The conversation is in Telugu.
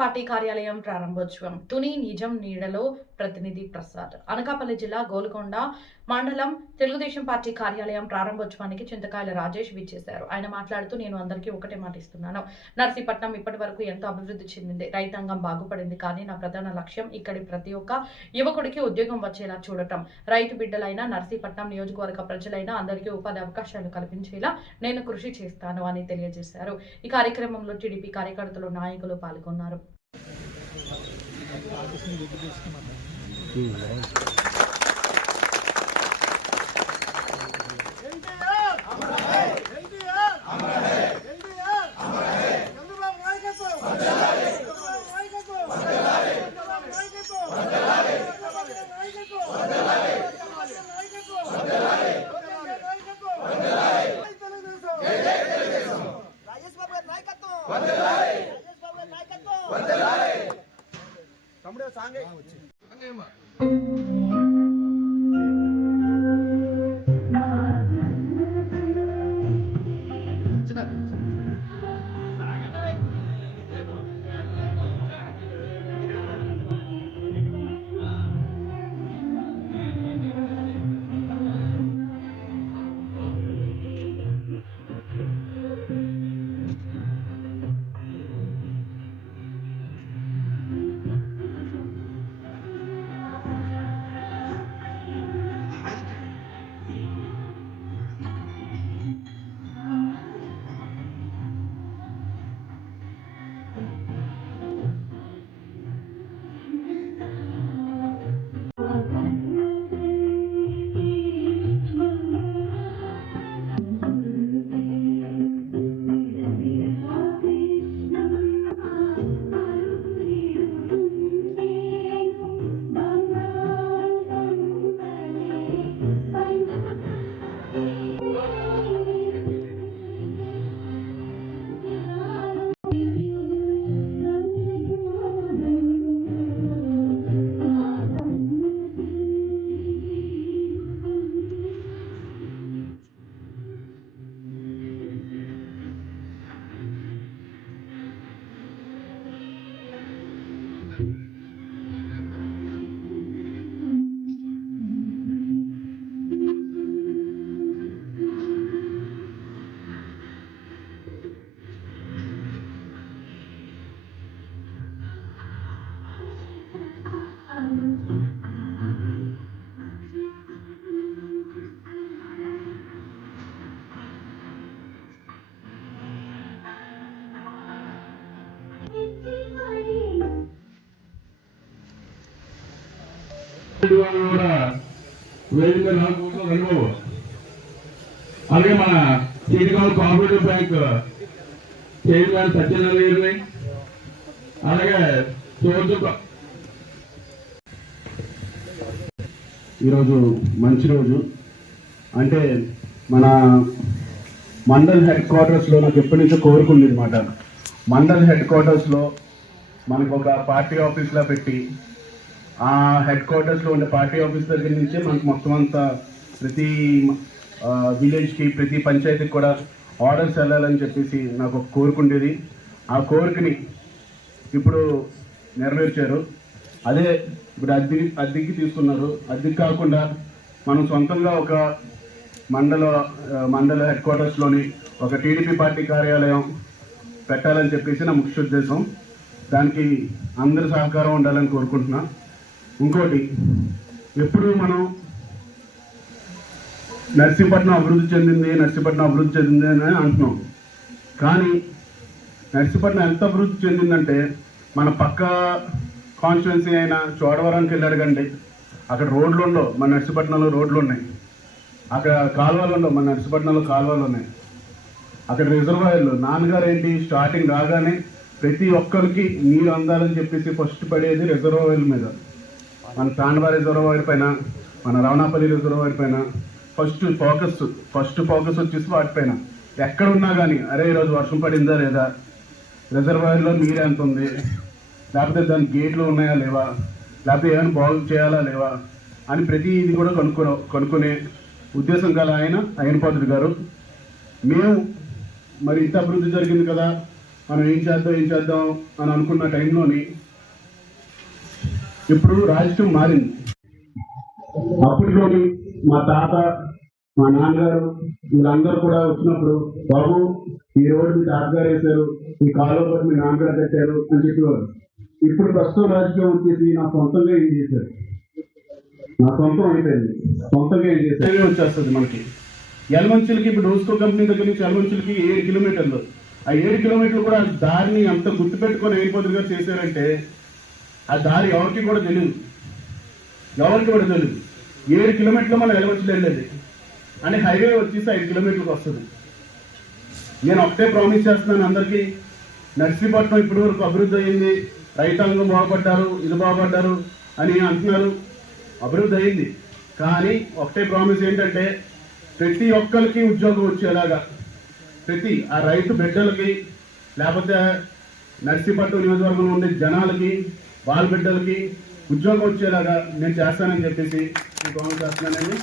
పార్టీ కార్యాలయం ప్రారంభోత్సవం తుని నిజం నీడలో ప్రతినిధి ప్రసాద్. అనకాపల్లి జిల్లా గోల్కొండ మండలం తెలుగుదేశం పార్టీ కార్యాలయం ప్రారంభోత్సవానికి చింతకాయల రాజేష్ విచ్చేశారు. ఆయన మాట్లాడుతూ, నేను అందరికీ ఒకటే మాట ఇస్తున్నాను. నర్సీపట్నం ఇప్పటి వరకు ఎంతో అభివృద్ధి చెందింది, రైతాంగం బాగుపడింది. కానీ నా ప్రధాన లక్ష్యం ఇక్కడి ప్రతి ఒక్క యువకుడికి ఉద్యోగం వచ్చేలా చూడటం. రైతు బిడ్డలైన నర్సీపట్నం నియోజకవర్గ ప్రజలైనా అందరికీ ఉపాధి అవకాశాలు కల్పించేలా నేను కృషి చేస్తాను అని తెలియజేశారు. ఈ కార్యక్రమంలో టీడీపీ కార్యకర్తలు, నాయకులు పాల్గొన్నారు. అలాగే మన సీనిగాల్ కోఆపరేటివ్ బ్యాంక్ చైర్మన్ సత్యనారాయణ, అలాగే ఈరోజు మంచి రోజు. అంటే మన మండల్ హెడ్ క్వార్టర్స్లో నాకు ఎప్పటి నుంచో కోరుకుంది అనమాట. మండల్ హెడ్ క్వార్టర్స్లో మనకు ఒక పార్టీ ఆఫీస్లో పెట్టి, ఆ హెడ్ క్వార్టర్స్లో ఉండే పార్టీ ఆఫీస్ దగ్గర నుంచే మనకు మొత్తం అంతా ప్రతి విలేజ్కి, ప్రతి పంచాయతీకి కూడా ఆర్డర్స్ వెళ్ళాలని చెప్పేసి నాకు ఒక కోరుకుండేది. ఆ కోరికని ఇప్పుడు నెరవేర్చారు. అదే ఇప్పుడు అద్దెకి తీసుకున్నారు. అద్దెకి కాకుండా మనం సొంతంగా ఒక మండల హెడ్ క్వార్టర్స్లోని ఒక టీడీపీ పార్టీ కార్యాలయం పెట్టాలని చెప్పేసి నా ముఖ్య ఉద్దేశం. దానికి అందరి సహకారం ఉండాలని కోరుకుంటున్నా. ఇంకోటి, ఎప్పుడు మనం నర్సీపట్నం అభివృద్ధి చెందింది అని అంటున్నాం. కానీ నర్సీపట్నం ఎంత అభివృద్ధి చెందిందంటే, మన పక్క కాన్స్టిట్యున్సీ అయిన చోడవరానికి వెళ్ళి అడగండి, అక్కడ రోడ్లు ఉండవు. మన నర్సీపట్నంలో రోడ్లు ఉన్నాయి. అక్కడ కాలువలు ఉండవు. మన నర్సీపట్నంలో కాలువలు ఉన్నాయి. అక్కడ రిజర్వాయర్లు. నాన్నగారు ఏంటి, స్టార్టింగ్ రాగానే ప్రతి ఒక్కరికి నీరు అందాలని చెప్పేసి ఫస్ట్ పడేది రిజర్వాయర్ల మీద. మన తాండవ రిజర్వాయర్ పైన, మన రవణాపల్లి రిజర్వాయర్ పైన ఫస్ట్ ఫోకస్ వచ్చేసి వాటిపైన. ఎక్కడ ఉన్నా కానీ, అరే ఈరోజు వర్షం పడిందా లేదా, రిజర్వాయర్లో నీరు ఎంత ఉంది, లేకపోతే దాని గేట్లు ఉన్నాయా లేవా, లేకపోతే ఏమైనా బాగు చేయాలా లేవా అని ప్రతి ఇది కూడా కనుక్కునే ఉద్దేశం గల ఆయన అయ్యనపాత్రుడు గారు. మేము మరి ఇంత అభివృద్ధి జరిగింది కదా, మనం ఏం చేద్దాం అని అనుకున్న టైంలోని ఇప్పుడు రాజకీయం మారింది. అప్పటిలోని మా తాత, మా నాన్నగారు వీళ్ళందరూ కూడా వచ్చినప్పుడు, బాబు ఈ రోడ్డు మీ తాతగారు వేశారు, ఈ కాలువ కూడా మీ నాన్నగారు కట్టారు అని చెప్పేవారు. ఇప్పుడు ప్రస్తుతం రాజకీయం వచ్చేసి నా సొంతంగా ఏం చేశారు, నా సొంతం అయిపోయింది, సొంతంగా ఏం చేశారు వచ్చేస్తుంది మనకి. యలమంచిలకి ఇప్పుడు డోస్కో కంపెనీ దగ్గర నుంచి యలమంచిలకి 7 కిలోమీటర్లు. ఆ 7 కిలోమీటర్లు కూడా దారిని అంత గుర్తుపెట్టుకొని అయిపోతుందిగా చేశారంటే ఆ దారి ఎవరికి కూడా తెలియదు, 7 కిలోమీటర్లు మనం యలమంచిలో వెళ్ళేది అంటే హైవే వచ్చేసి 5 కిలోమీటర్లకు వస్తుంది. నేను ఒకటే ప్రామిస్ చేస్తున్నాను అందరికీ, నర్సీపట్నం ఇప్పటి వరకు అభివృద్ధి అయింది, రైతాంగం బాగుపడ్డారు, ఇది బాగుపడ్డారు అని అంటున్నారు. అభివృద్ధి అయింది, కానీ ఒకటే ప్రామిస్ ఏంటంటే ప్రతి ఒక్కరికి ఉద్యోగం వచ్చేలాగా, ప్రతి ఆ రైతు బిడ్డలకి లేకపోతే నర్సీపట్నం నియోజకవర్గంలో ఉండే జనాలకి, వాళ్ళ బిడ్డలకి ఉద్యోగం వచ్చేలాగా నేను చేస్తానని చెప్పేసి ప్రామిస్ చేస్తున్నానండి.